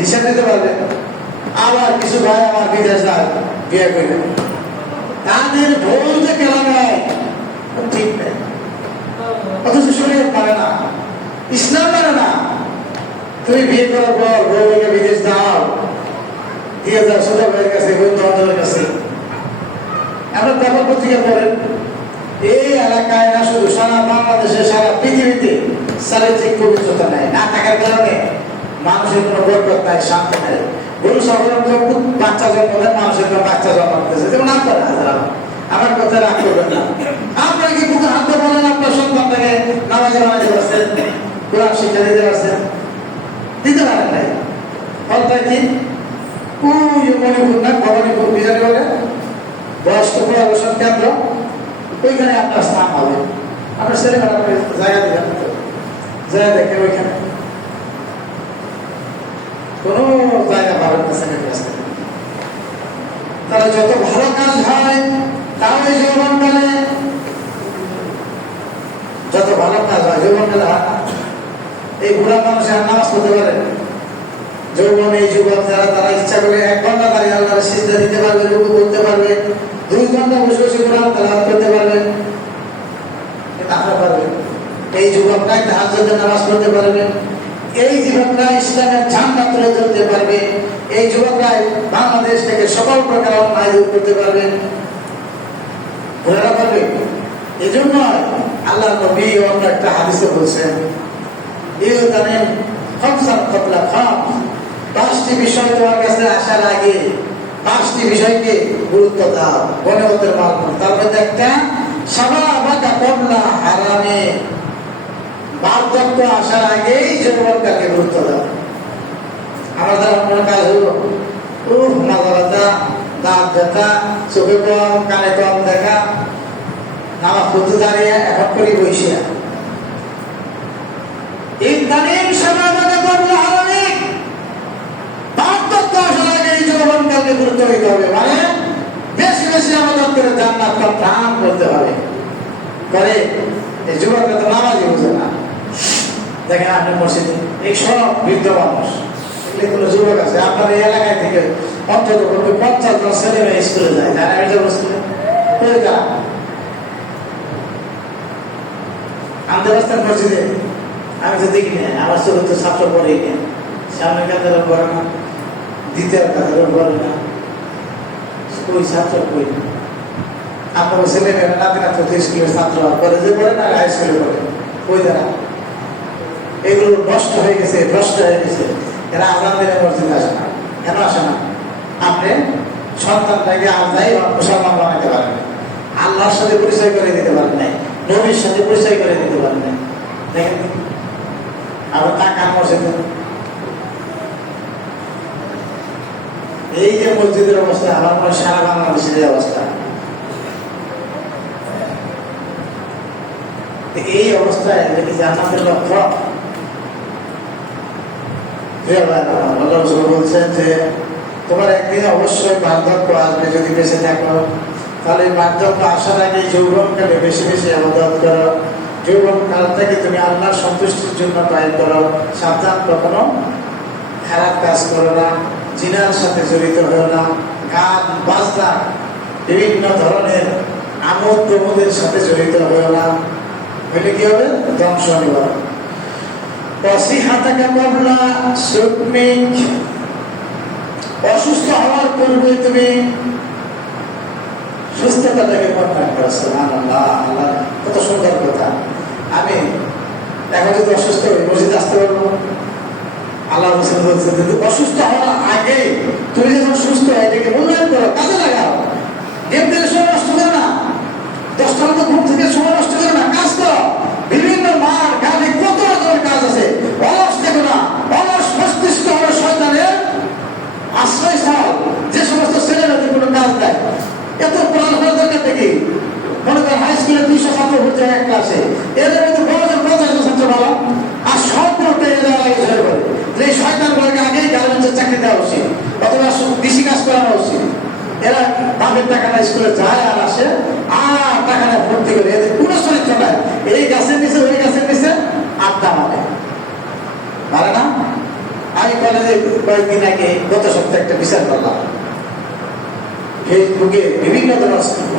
হিসাব দিতে পারবেন। আবার কিছু ভাই আমার বিদেশ যায় বিয়ে করে, তাদের ভুল যে কেন নেয় ঠিক নেই, অথচ শরীর পারে না, ইসলাম মানে না। তুমি বিয়ে করার পর বউকে বিদেশ দাও, দিয়ে যাও ছোট ভাইয়ের কাছে, বন্ধু বান্ধবের কাছে। আমরা পেপার পত্রিকা পড়েন, এই এলাকায় না শুধু সারা বাংলাদেশে, সারা পৃথিবীতে চারিত্রিক পবিত্রতা নেই, না থাকার কারণে মানুষের কোনো বরকত নাই, শান্তি নাই। গরু ছাগলের বাচ্চা জন্ম দেয়, মানুষের কোনো বাচ্চা জন্ম দিতেছে, যেমন আপনারা আমার কথা রাগ করবেন না। আপনারা কি বুকে হাত বলেন আপনার সন্তানটাকে নামাজে বানাইতে পারছেন, কোরআন শিক্ষা দিতে পারছেন? দিতে পারেন নাই। ফলটা কি? মণিপুর না ভবানীপুর বিজয় বলে বয়স্ক পুনর্বাসন কেন্দ্র, ওইখানে আপনার স্থান হবে। আপনার ছেলেমেয়েরা জায়গা দিবেন, জায়গা দেখে ওইখানে কোনো জায়গা পাবেন না ছেলের কাছ থেকে। তাহলে যত ভালো কাজ হয় তাও এই যৌবনকালে, যত ভালো কাজ হয় যৌবনকালে হয় না। এই বুড়া মানুষ আর নামাজ পড়তে পারে? যৌবন এই যুবক যারা, তারা ইচ্ছা করে 1 ঘন্টা দাঁড়িয়ে আল্লাহর সিজদা দিতে পারবে, রুকু করতে পারবে, 2 ঘন্টা বসে বসে কোরআন তেলাওয়াত করতে পারবে, এটা আপনারা পারবেন। এই যুবকরা তাহাজ্জুদের নামাজ পড়তে পারবে, এই যুবকরা ইসলামের ঝান্ডা তুলে ধরতে পারবে, এই যুবকরা বাংলাদেশ থেকে সকল প্রকার অন্যায় দূর করতে পারবে, ঘোরারা পারবে। এই জন্য আল্লাহ নবী অন্য একটা হাদিসে বলছেন, ইউদানিন খামসান ক্বাবলা খামস, 5টি বিষয় তোমার কাছে আসার আগে 5টি বিষয়কে গুরুত্ব দাও, গনিমতের মাল। তার মধ্যে একটা শাবাবাকা ক্বাবলা হারামে, বার্ধক্য আসার আগেই যৌবনটাকে গুরুত্ব দাও। আমাদের অন্য কাজ হলো মাথা ব্যথা, দাঁত ব্যথা, চোখে কম, কানে কম দেখা, নামাজ পড়তে দাঁড়িয়ে এখন করি বসিয়া। ইদানিং শাবাবাকা ক্বাবলা হারামে, বার্ধক্য আসার আগে এই যৌবনকালকে গুরুত্ব দিতে হবে। মানে বেশি বেশি আমাদের করে জান্নাত প্রাণ করতে হবে। করে এই যুবকরা তো নামাজই বোঝে না। দেখেন আপনার মসজিদে এই সব বৃদ্ধ মানুষ, এগুলি কোনো যুবক আছে আপনার এই এলাকায় থেকে অন্তত 50 জন ছেলে মেয়ে স্কুলে যায়, যারা এই স্কুলে করে যা আমাদের রাস্তার মসজিদে আমি তো দেখি না, আমার চতুর্থ ছাত্র পড়ে গিয়ে সামনে কাতারও পড়ে না, দ্বিতীয় কাতারও পড়ে না, ওই ছাত্র কই আপনার ছেলে মেয়েরা নাতি নাতি স্কুলের ছাত্র কলেজে পড়ে না, হাই স্কুলে পড়ে, ওই দ্বারা এগুলো নষ্ট হয়ে গেছে, ভ্রষ্ট হয়ে গেছে। এরা আজান দিলে মসজিদে আসে না। কেন আসে না? আপনি সন্তানটাকে আজাই মুসলমান বানাতে পারেন, আল্লাহর সাথে পরিচয় করে দিতে পারেন নাই, নবীর সাথে পরিচয় করে দিতে পারেন নাই। দেখেন আবার টাকা মসজিদে, এই যে মসজিদের অবস্থা, আমার মনে সারা বাংলাদেশের অবস্থা। এই অবস্থায় জান্নাতের লক্ষ্য বলছেন যে তোমার একদিন অবশ্যই বার্ধক্য আসবে, যদি বেঁচে থাকো। তাহলে বার্ধক্য আসার আগে যৌবনকালে বেশি বেশি ইবাদত করো, যৌবনকালটাকে তুমি আল্লাহর সন্তুষ্টির জন্য ব্যয় করো। সাবধান, কখনো খারাপ কাজ করো না, জিনার সাথে জড়িত হও না, গান বাজনা বিভিন্ন ধরনের আমোদ প্রমোদের সাথে জড়িত হও না, হইলে কি হবে? ধ্বংস নিবারণ। অসুস্থ হওয়ার পূর্বে তুমি সুস্থতাটাকে কন্ট্যাক্ট করো। সুবহানাল্লাহ, আল্লাহ কত সুন্দর কথা। আমি এখন যদি অসুস্থ হই, মসজিদে আসতে পারবো? আল্লাহ রাসূল বলছেন যে অসুস্থ হওয়ার আগে তুমি যখন সুস্থ হয় এটাকে মূল্যায়ন করো, কাজে লাগাও। গেম থেকে সময় নষ্ট করো না, 10টা মতো ঘুম থেকে সময় নষ্ট করো না, কাজ করো। বিভিন্ন মার গানে কত রকমের কাজ আছে, অলস দেখো না। অলস মস্তিষ্ক হলো শয়তানের আশ্রয়স্থল। যে সমস্ত ছেলেমেয়েদের কোনো কাজ দেয়, এত পড়াশোনার দরকার থেকে মনে করেন হাই স্কুলে 200 ছাত্র ভর্তি হয় এক ক্লাসে, এদের মধ্যে 50 জন ছাত্র ভালো, আর সম্পূর্ণটা এদের আগে ঝরে পড়ে যে শয়তান গুলোকে আগেই গার্মেন্টসের চাকরি দেওয়া উচিত, অথবা কৃষি কাজ করানো উচিত। এরা বাপের টাকাটা স্কুলে যায় আর আসে, আর টাকাটা ভর্তি করে, এদের কোনো চরিত্র নাই। এই গাছের নিচে ওই গাছের নিচে আড্ডা মারে, পারে না? আমি কলেজে কয়েকদিন আগে গত সপ্তাহে একটা বিচার করলাম, ফেসবুকে বিভিন্ন ধরনের